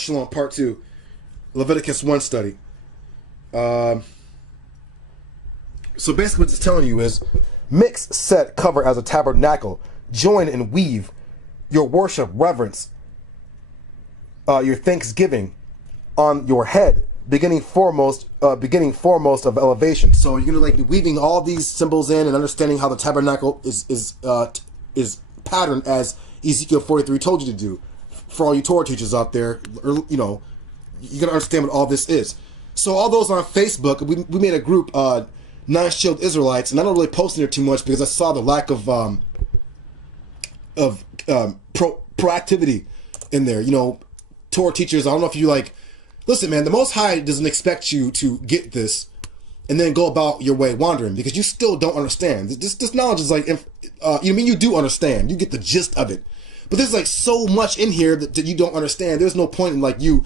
Shalom, part 2. Leviticus 1 study. So basically what it's telling you is, mix, set, cover as a tabernacle, join and weave your worship, reverence, your thanksgiving on your head, beginning foremost of elevation. So you're gonna like be weaving all these symbols in and understanding how the tabernacle is patterned as Ezekiel 43 told you to do. For all you Torah teachers out there, or, you know, you're gonna understand what all this is. So all those on Facebook, we made a group, Non-Shield Israelites, and I don't really post in there too much because I saw the lack of proactivity in there. You know, Torah teachers, I don't know if you like, listen, man, the Most High doesn't expect you to get this and then go about your way wandering because you still don't understand. This knowledge is like, you do understand. You get the gist of it. But there's like so much in here that you don't understand. There's no point in like you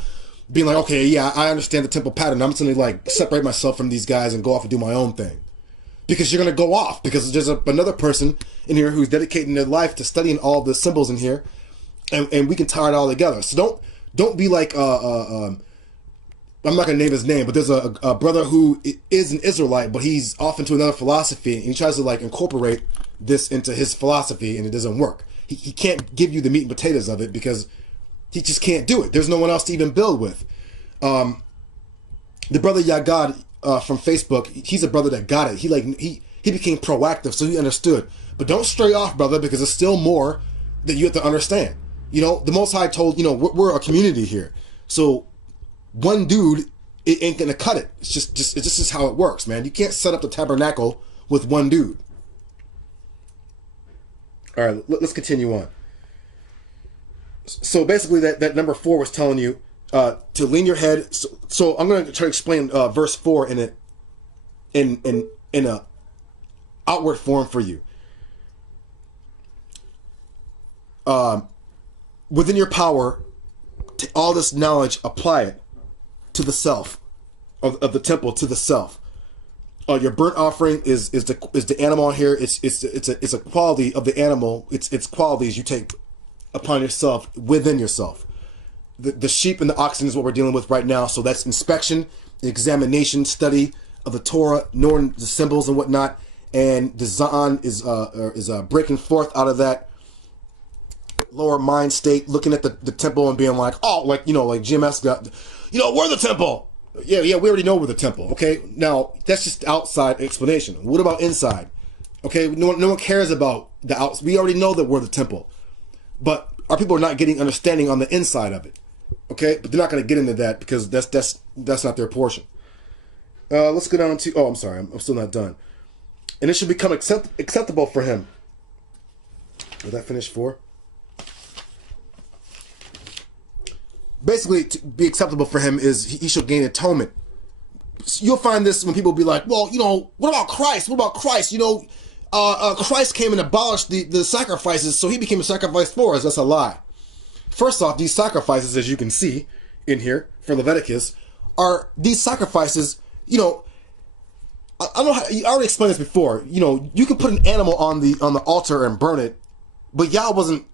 being like, okay, yeah, I understand the temple pattern. I'm just going to like separate myself from these guys and go off and do my own thing. Because you're going to go off. Because there's another person in here who's dedicating their life to studying all the symbols in here. And we can tie it all together. So don't be like, I'm not going to name his name, but there's a brother who is an Israelite, but he's off into another philosophy. And he tries to like incorporate this into his philosophy and it doesn't work. He can't give you the meat and potatoes of it because he just can't do it. There's no one else to even build with. The brother Yagad from Facebook, he's a brother that got it. He became proactive, so he understood. But don't stray off, brother, because there's still more that you have to understand. You know, the Most High told, you know, we're a community here. So one dude, it ain't gonna cut it. It's just how it works, man. You can't set up the tabernacle with one dude. All right, let's continue on. So basically, that number 4 was telling you to lean your head. So I'm going to try to explain verse 4 in a outward form for you. Within your power, to all this knowledge, apply it to the self of the temple, to the self. Your burnt offering is the animal here. It's a quality of the animal. It's qualities you take upon yourself, within yourself. The sheep and the oxen is what we're dealing with right now. So that's inspection, examination, study of the Torah, knowing the symbols and whatnot. And the Zan is breaking forth out of that lower mind state, looking at the temple and being like, oh, like, you know, like GMS got, you know, we're the temple. Yeah, we already know we're the temple, okay? Now, that's just outside explanation. What about inside? Okay, no one cares about the outside. We already know that we're the temple. But our people are not getting understanding on the inside of it. Okay? But they're not going to get into that because that's not their portion. Let's go down to, oh, I'm sorry, I'm still not done. And it should become acceptable for him. Did that finish 4? Basically, to be acceptable for him is he shall gain atonement. You'll find this when people be like, well, you know, what about Christ? What about Christ? You know, Christ came and abolished the sacrifices, so he became a sacrifice for us. That's a lie. First off, these sacrifices, as you can see in here for Leviticus, are these sacrifices, you know, I don't know how, I already explained this before. You know, you can put an animal on the altar and burn it, but Yah wasn't,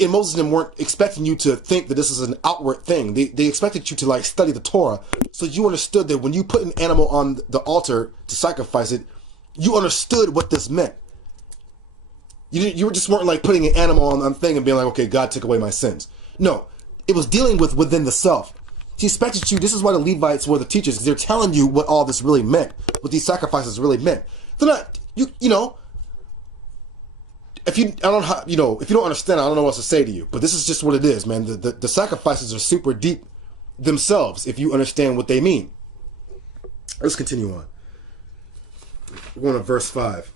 and Moses and them weren't expecting you to think that this is an outward thing. They expected you to like study the Torah, so you understood that when you put an animal on the altar to sacrifice it, you understood what this meant. You just weren't like putting an animal on a thing and being like, okay, God took away my sins. No, it was dealing with within the self. He expected you. This is why the Levites were the teachers, because they're telling you what all this really meant, what these sacrifices really meant. They're not, you know. If you don't understand, I don't know what else to say to you. But this is just what it is, man. The sacrifices are super deep themselves if you understand what they mean. Let's continue on. We're going to verse 5.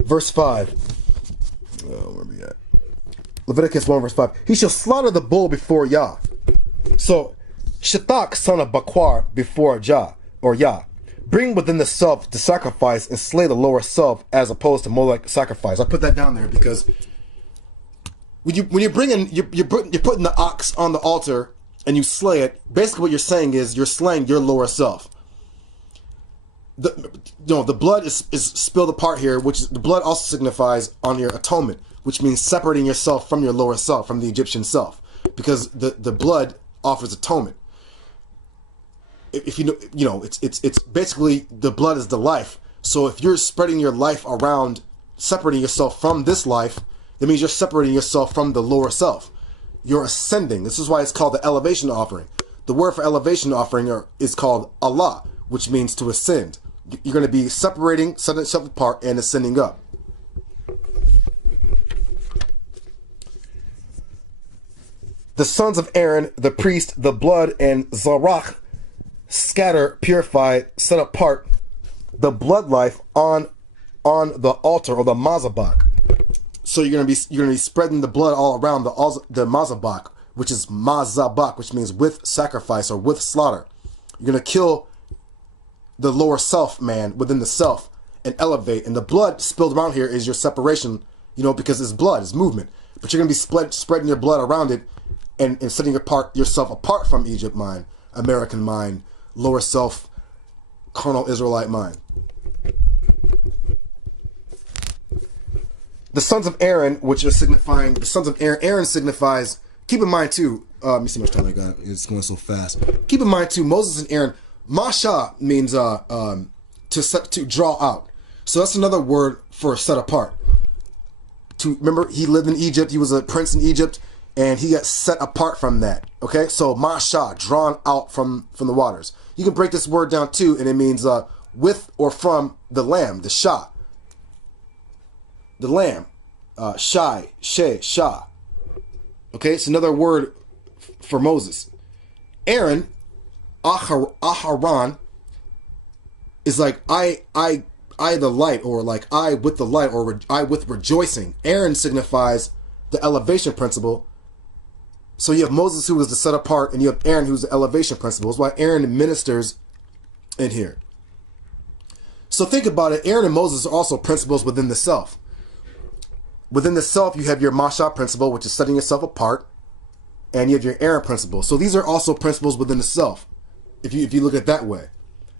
Verse 5. Oh, where are we at? Leviticus 1, verse 5. He shall slaughter the bull before Yah. So, Shathak, son of Bakwar, before Jah, or Yah. Bring within the self the sacrifice and slay the lower self as opposed to Molech sacrifice. I put that down there because when you're bringing you're putting the ox on the altar and you slay it. Basically, what you're saying is you're slaying your lower self. The blood is spilled apart here, which is, the blood also signifies on your atonement. which means separating yourself from your lower self, from the Egyptian self, because the blood offers atonement. If you know, it's basically the blood is the life. So if you're spreading your life around, separating yourself from this life, that means you're separating yourself from the lower self. You're ascending. This is why it's called the elevation offering. The word for elevation offering is called Allah, which means to ascend. You're going to be separating, setting yourself apart, and ascending up. The sons of Aaron, the priest, the blood, and Zarach scatter, purify, set apart the blood life on the altar, or the mazabak. So you're gonna be spreading the blood all around the mazabak, which is mazabak, which means with sacrifice or with slaughter. You're gonna kill the lower self man within the self and elevate. And the blood spilled around here is your separation, because it's blood, it's movement. But you're gonna be spreading your blood around it and setting yourself apart from Egypt mind, American mind, lower self, carnal Israelite mind. The sons of Aaron, which are signifying, the sons of Aaron signifies, keep in mind too, let me see how much time I got, it's going so fast. Keep in mind too, Moses and Aaron, Masha means to draw out. So that's another word for set apart. Remember, he lived in Egypt, he was a prince in Egypt, and he got set apart from that. Okay, so Masha, drawn out from the waters. You can break this word down too, and it means with or from the lamb, the Shah. The lamb, Shai, She, Shah. Okay, it's another word for Moses. Aaron, Aharon, is like I the light, or like I with the light, or I with rejoicing. Aaron signifies the elevation principle. So you have Moses, who is the set apart, and you have Aaron, who's the elevation principle. That's why Aaron ministers in here. So think about it. Aaron and Moses are also principles within the self. Within the self, you have your Masha principle, which is setting yourself apart, and you have your Aaron principle. So these are also principles within the self. If you look at it that way,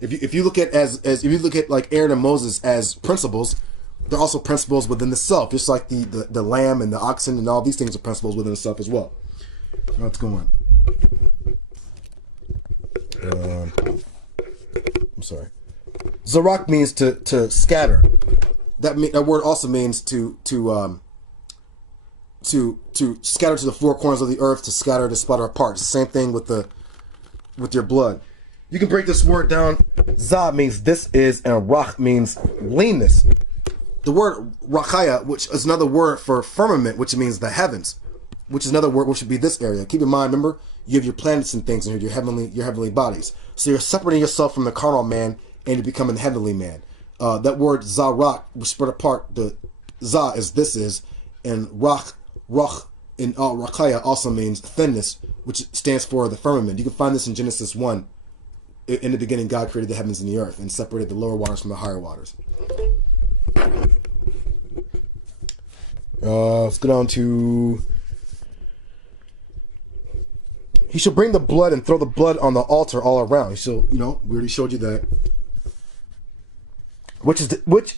if you look at like Aaron and Moses as principles, they're also principles within the self. Just like the lamb and the oxen and all these things are principles within the self as well. Let's go on. I'm sorry. Zarach means to scatter. That word also means to scatter to the four corners of the earth, to scatter, to splatter apart. It's the same thing with your blood. You can break this word down. Za means this is, and Rach means leanness. The word Rachaya, which is another word for firmament, which means the heavens, which is another word which would be this area. Keep in mind, remember, you have your planets and things in here, your heavenly bodies. So you're separating yourself from the carnal man and you're becoming the heavenly man. That word Zarak, which spread apart, the Za is this is, and Rach in Rachaya also means thinness, which stands for the firmament. You can find this in Genesis 1. In the beginning, God created the heavens and the earth and separated the lower waters from the higher waters. Let's go down to... He shall bring the blood and throw the blood on the altar all around. So, we already showed you that. Which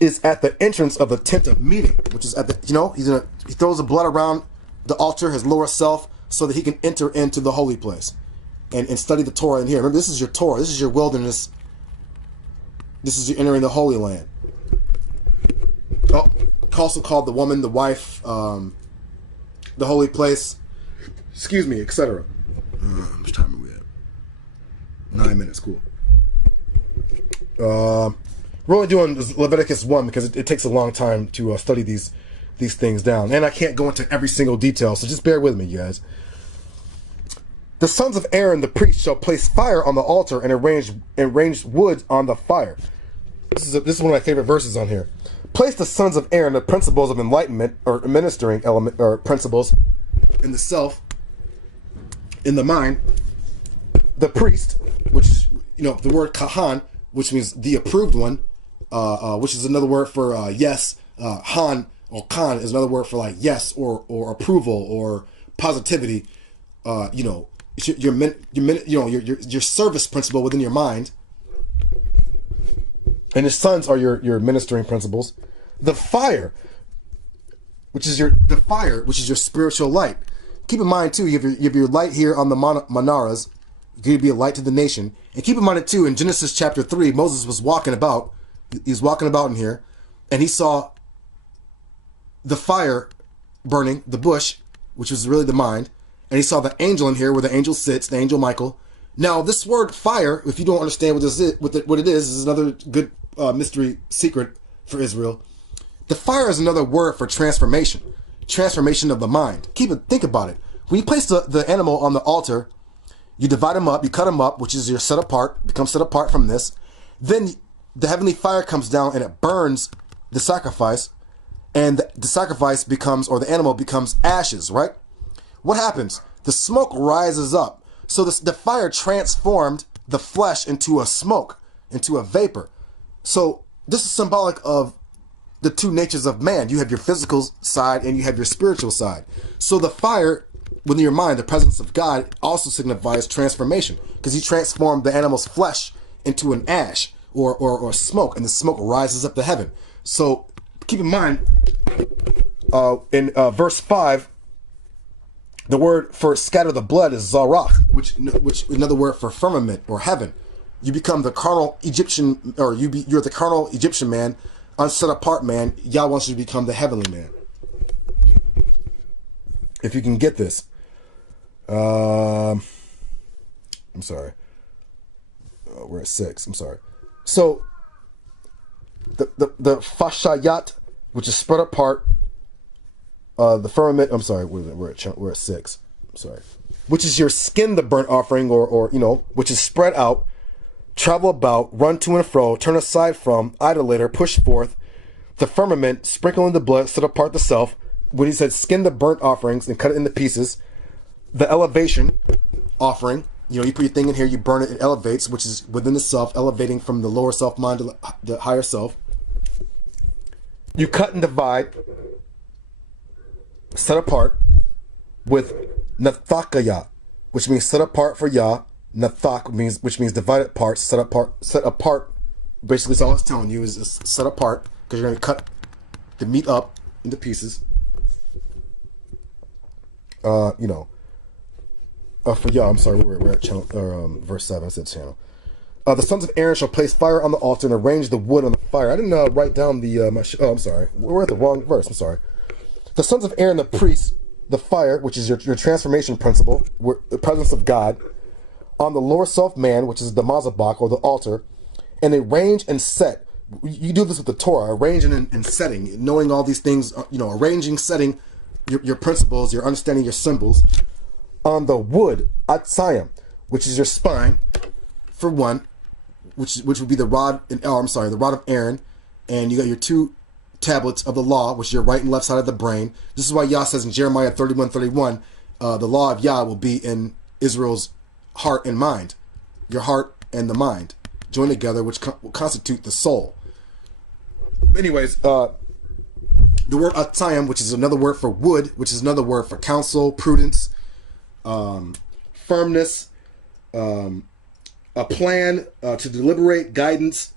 is at the entrance of the tent of meeting. Which is at the, he throws the blood around the altar, his lower self, so that he can enter into the holy place and study the Torah in here. Remember, this is your Torah. This is your wilderness. This is you entering the Holy Land. Oh, also called the woman, the wife, the holy place. Excuse me, etc. How much time are we at? 9 minutes. Cool. We're only doing Leviticus 1 because it takes a long time to study these things down, and I can't go into every single detail. So just bear with me, you guys. The sons of Aaron, the priest, shall place fire on the altar and arrange wood on the fire. This is one of my favorite verses on here. Place the sons of Aaron, the principles of enlightenment or ministering element or principles in the self, in the mind. The priest, which is the word kahan, which means the approved one, which is another word for yes. Han or khan is another word for like yes or approval or positivity. Your service principle within your mind, and his sons are your ministering principles. The fire, which is the fire, which is your spiritual light. Keep in mind too, you have your light here on the Manaras. You're going to be a light to the nation. And keep in mind too, in Genesis chapter 3, Moses was walking about. He's walking about in here, and he saw the fire burning, the bush, which was really the mind. And he saw the angel in here where the angel sits, the angel Michael. Now, this word fire, if you don't understand what it is another good mystery secret for Israel. The fire is another word for transformation. Transformation of the mind. Think about it. When you place the animal on the altar, you divide them up, you cut them up, which is your set apart, becomes set apart from this. Then the heavenly fire comes down and it burns the sacrifice. And the sacrifice becomes, or the animal becomes ashes, right? What happens? The smoke rises up. So the fire transformed the flesh into a smoke, into a vapor. So this is symbolic of the two natures of man. You have your physical side and you have your spiritual side. So the fire within your mind, the presence of God, also signifies transformation, because he transformed the animal's flesh into an ash or smoke, and the smoke rises up to heaven. So keep in mind, in verse 5, the word for scatter the blood is zarach, which another word for firmament or heaven. You become the carnal Egyptian, or you're the carnal Egyptian man, unset apart man. Yahweh wants you to become the heavenly man. If you can get this. I'm sorry. We're at 6. I'm sorry. So the fashayat, which is spread apart, the firmament. I'm sorry. We're at 6. I'm sorry. Which is your skin, the burnt offering, or which is spread out, travel about, run to and fro, turn aside from, idolater, push forth. The firmament, sprinkle in the blood, set apart the self. When he said skin the burnt offerings and cut it into pieces. The elevation offering, you put your thing in here, you burn it, it elevates, which is within the self, elevating from the lower self mind to the higher self. You cut and divide, set apart with nathakaya, which means set apart for Yah. Nathak which means divided parts, set apart. Basically, that's all it's telling you is set apart, because you're going to cut the meat up into pieces. For Yah, I'm sorry, we're at channel, verse 7. I said channel. The sons of Aaron shall place fire on the altar and arrange the wood on the fire. I didn't write down the. I'm sorry. We're at the wrong verse. I'm sorry. The sons of Aaron, the priests, the fire, which is your transformation principle, the presence of God, on the lower self man, which is the mazabak or the altar, and arrange and set. You do this with the Torah, arranging and setting, knowing all these things. Arranging, setting your principles, your understanding your symbols. On the wood, atzayim, which is your spine, for one, which would be the rod the rod of Aaron, and you got your 2 tablets of the law, which is your right and left side of the brain. This is why Yah says in Jeremiah 31:31, the law of Yah will be in Israel's heart and mind, your heart and the mind joined together, which will constitute the soul. Anyways, the word atzayim, which is another word for wood, which is another word for counsel, prudence, firmness, a plan to deliberate, guidance.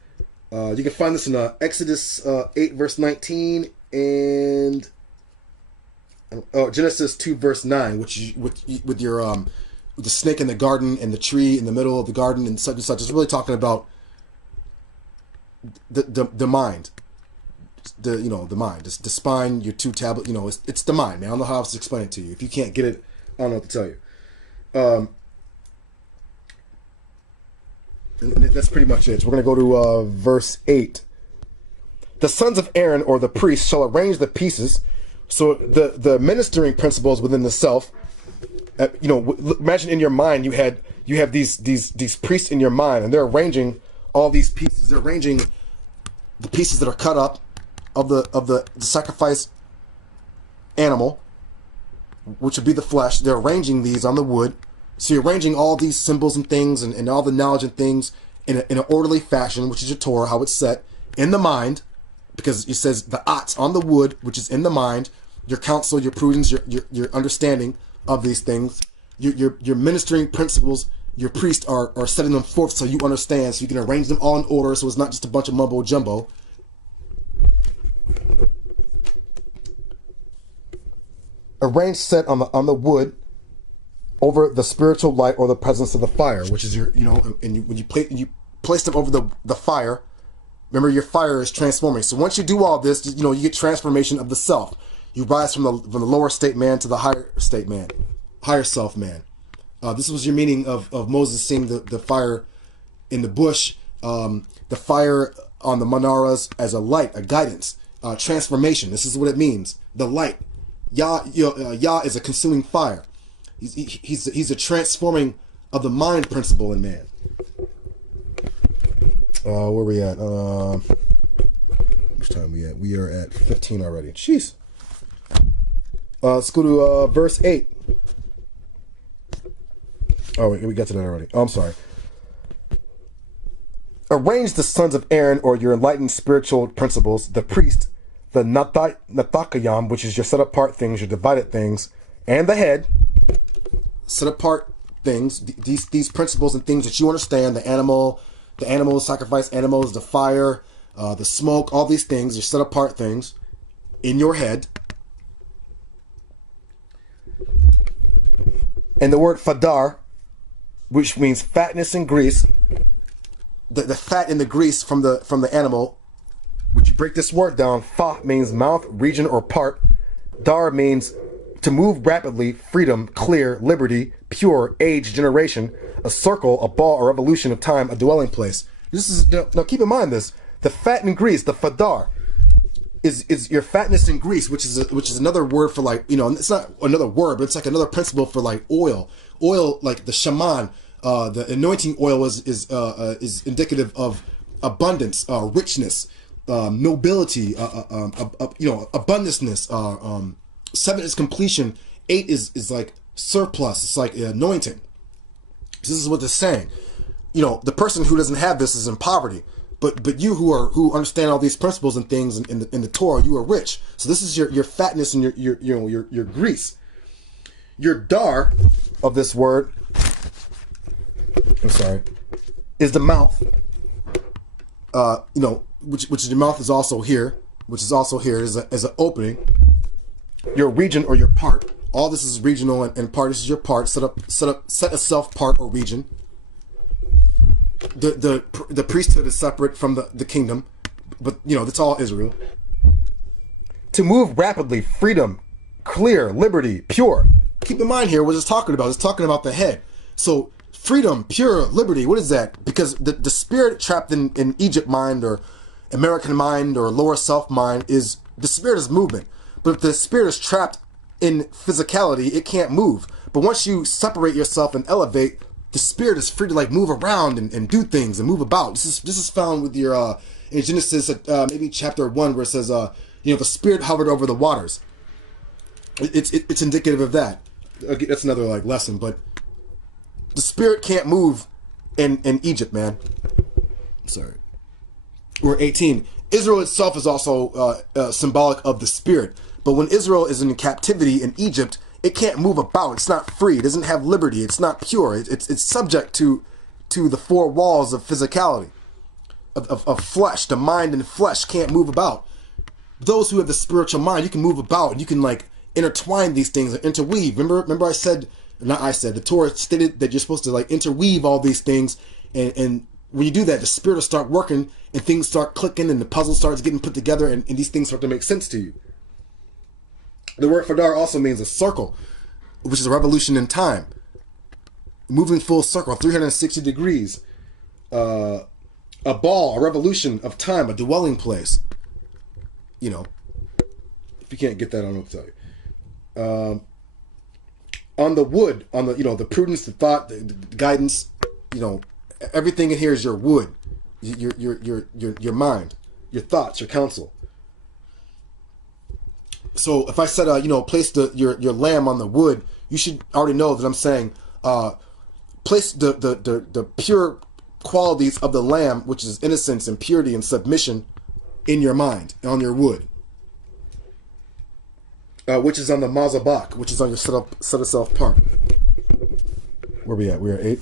You can find this in Exodus 8 verse 19 and Genesis 2 verse 9, which with your with the snake in the garden and the tree in the middle of the garden and such and such. It's really talking about the mind. The mind. It's the spine, your 2 tablets, it's the mind, man. I don't know how else to explain it to you. If you can't get it, I don't know what to tell you. And that's pretty much it. So we're going to go to verse 8. The sons of Aaron, or the priests, shall arrange the pieces. So the ministering principles within the self. Imagine in your mind you have these priests in your mind, and they're arranging all these pieces. They're arranging the pieces that are cut up of the sacrifice animal, which would be the flesh. They're arranging these on the wood. So you're arranging all these symbols and things and all the knowledge and things in an orderly fashion, which is your Torah, how it's set in the mind, because it says the atz on the wood, which is in the mind, your counsel, your prudence, your understanding of these things, your ministering principles, your priests are setting them forth so you understand, so you can arrange them all in order, so it's not just a bunch of mumbo jumbo. arrange set on the wood over the spiritual light or the presence of the fire, which is your, when you place them over the fire, remember your fire is transforming. So once you do all this, you get transformation of the self. You rise from the lower state man to the higher state man, higher self man. This was your meaning of Moses seeing the fire in the bush, the fire on the menorahs as a light, a guidance, transformation. This is what it means. The light. Yah is a consuming fire. He's a transforming of the mind principle in man. Where we at? Which time we at? We are at 15 already. Jeez. Let's go to verse 8. Oh, wait, we got to that already. Oh, I'm sorry. Arrange the sons of Aaron, or your enlightened spiritual principles, the priest, the Nathakayam, which is your set apart things, your divided things, and the head, set apart things, these principles and things that you understand, the animals, sacrifice animals, the fire, the smoke, all these things, your set apart things in your head. And the word fadar, which means fatness and grease, the fat and the grease from the animal. Would you break this word down? Fa means mouth, region, or part. Dar means to move rapidly, freedom, clear, liberty, pure, age, generation, a circle, a ball, a revolution of time, a dwelling place. This is, now keep in mind this, the fat and grease, the fadar, is your fatness and grease, which is another word for, like, it's not another word, but it's like another principle for, like, oil, like the shaman. The anointing oil is indicative of abundance, richness, nobility, abundanceness. 7 is completion. 8 is like surplus. It's like anointing. This is what they're saying. The person who doesn't have this is in poverty. But you who understand all these principles and things in the Torah, you are rich. So this is your fatness and your grease. Your dar of this word, I'm sorry, is the mouth. Which is your mouth is also here, as an opening. Your region or your part. All this is regional and part. This is your part. Set a self part or region. The priesthood is separate from the kingdom, but that's all Israel. To move rapidly, freedom, clear, liberty, pure. Keep in mind here what it's talking about. It's talking about the head. So freedom, pure, liberty. What is that? Because the spirit trapped in Egypt mind or American mind or lower self mind is the spirit is movement. But if the spirit is trapped in physicality, it can't move. But once you separate yourself and elevate, the spirit is free to like move around and do things and move about. This is found with your in Genesis maybe chapter 1 where it says the spirit hovered over the waters. It's indicative of that. That's another like lesson, but the spirit can't move in Egypt, man. Sorry. We're 18. Israel itself is also symbolic of the spirit. But when Israel is in captivity in Egypt, it can't move about. It's not free. It doesn't have liberty. It's not pure. It's subject to the four walls of physicality, of flesh. The mind and flesh can't move about. Those who have the spiritual mind, you can move about and you can like intertwine these things or interweave. Remember the Torah stated that you're supposed to like interweave all these things, and when you do that, the spirit will start working and things start clicking and the puzzle starts getting put together and these things start to make sense to you. The word fadar also means a circle, which is a revolution in time. Moving full circle, 360 degrees. A ball, a revolution of time, a dwelling place. If you can't get that, I don't know what to tell you. On the wood, on the prudence, the thought, the guidance, everything in here is your wood, your mind, your thoughts, your counsel. So if I said, place your lamb on the wood, you should already know that I'm saying, place the pure qualities of the lamb, which is innocence and purity and submission, in your mind, on your wood, which is on the mazabak, which is on your set of self part. Where we at? We are 8.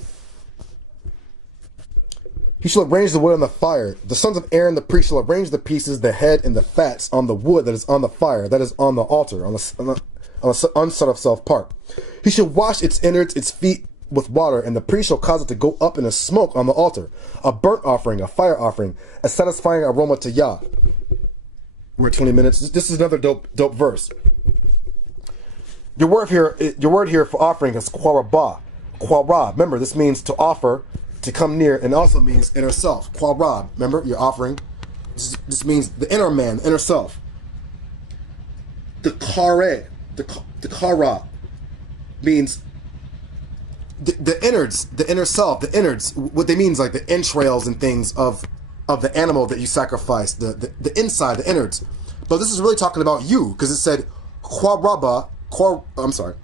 He shall arrange the wood on the fire. The sons of Aaron, the priest, shall arrange the pieces, the head, and the fats on the wood that is on the fire, that is on the altar, on on the unset of self part. He shall wash its innards, its feet with water, and the priest shall cause it to go up in a smoke on the altar, a burnt offering, a fire offering, a satisfying aroma to Yah. We're at 20 minutes. This is another dope verse. Your word here for offering is quarabah. Quarab. Remember, this means to offer, to come near, and also means inner self. Quarab. Remember, you're offering. This means the inner man, the inner self. The kare, the kara, means the innards, the inner self, the innards. What they mean is like the entrails and things of the animal that you sacrifice, the inside, the innards. But this is really talking about you, because it said quaraba, quaraba,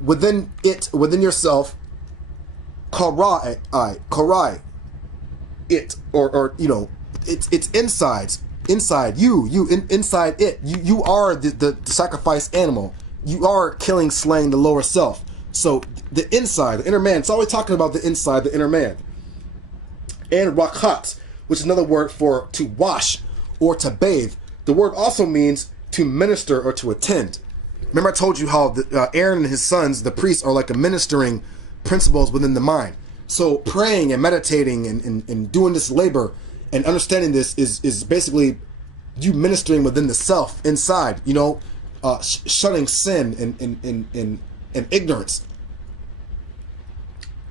within it, within yourself, karai, it, or you know, it's insides, inside you, inside it. You are the sacrifice animal. You are killing, slaying the lower self. So the inside, the inner man, it's always talking about the inside, the inner man. And rakat, which is another word for to wash or to bathe. The word also means to minister or to attend. Remember I told you how Aaron and his sons, the priests, are like administering principles within the mind. So praying and meditating and doing this labor and understanding this is basically you ministering within the self, inside, you know, shunning sin and ignorance.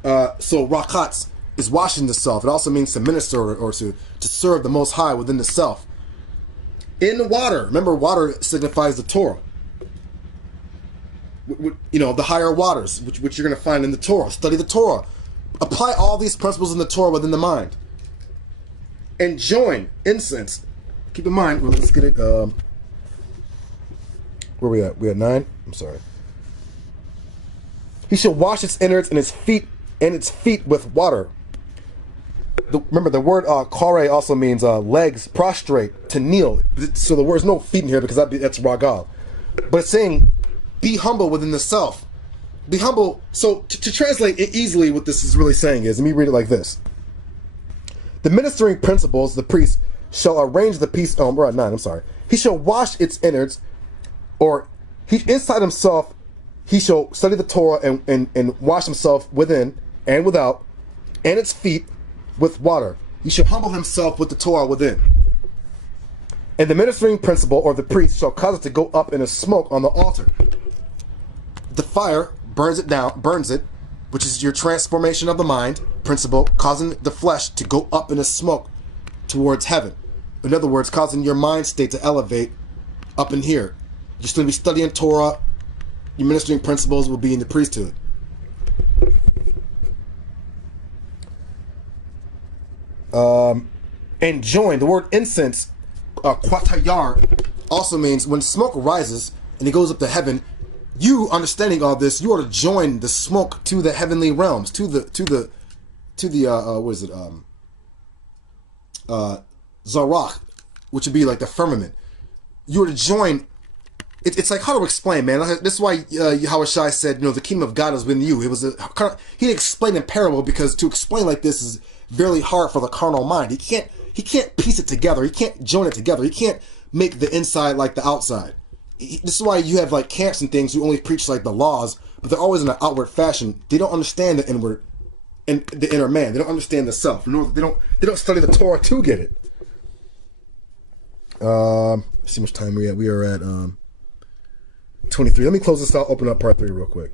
So rakat is washing the self. It also means to minister or to serve the Most High within the self. In water, remember water signifies the Torah. You know, the higher waters, which you're going to find in the Torah. Study the Torah. Apply all these principles in the Torah within the mind. And join incense. Keep in mind, well, let's get it. Where we at? We at 9? I'm sorry. He shall wash its innards and its feet with water. Remember, the word kare also means legs, prostrate, to kneel. So the word's no feet in here because that's ragal. But it's saying, be humble within the self. Be humble. So to translate it easily, what this is really saying is, let me read it like this. The ministering principles, the priest, shall arrange the piece. Oh, we're at 9, I'm sorry. He shall wash its innards, or he inside himself, he shall study the Torah and wash himself within and without, and its feet with water. He shall humble himself with the Torah within. And the ministering principle, or the priest, shall cause it to go up in a smoke on the altar. The fire burns it, which is your transformation of the mind principle, causing the flesh to go up in a smoke towards heaven. In other words, causing your mind state to elevate up in here. You're still going to be studying Torah. Your ministering principles will be in the priesthood. And join, the word incense, kwatayar, also means when smoke rises and it goes up to heaven, you understanding all this, you are to join the smoke to the heavenly realms, to the what is it, zarach, which would be like the firmament. You are to join. It's like, how to explain, man. This is why Yahushua said, you know, the kingdom of God is within you. It was he explained in parable, because to explain like this is very hard for the carnal mind. He can't piece it together. He can't join it together. He can't make the inside like the outside. This is why you have like camps and things who only preach like the laws, but they're always in an outward fashion. They don't understand the inward and the inner man. They don't understand the self. Nor they don't study the Torah to get it. Let's see how much time we are at. 23. Let me close this out. Open up part 3 real quick.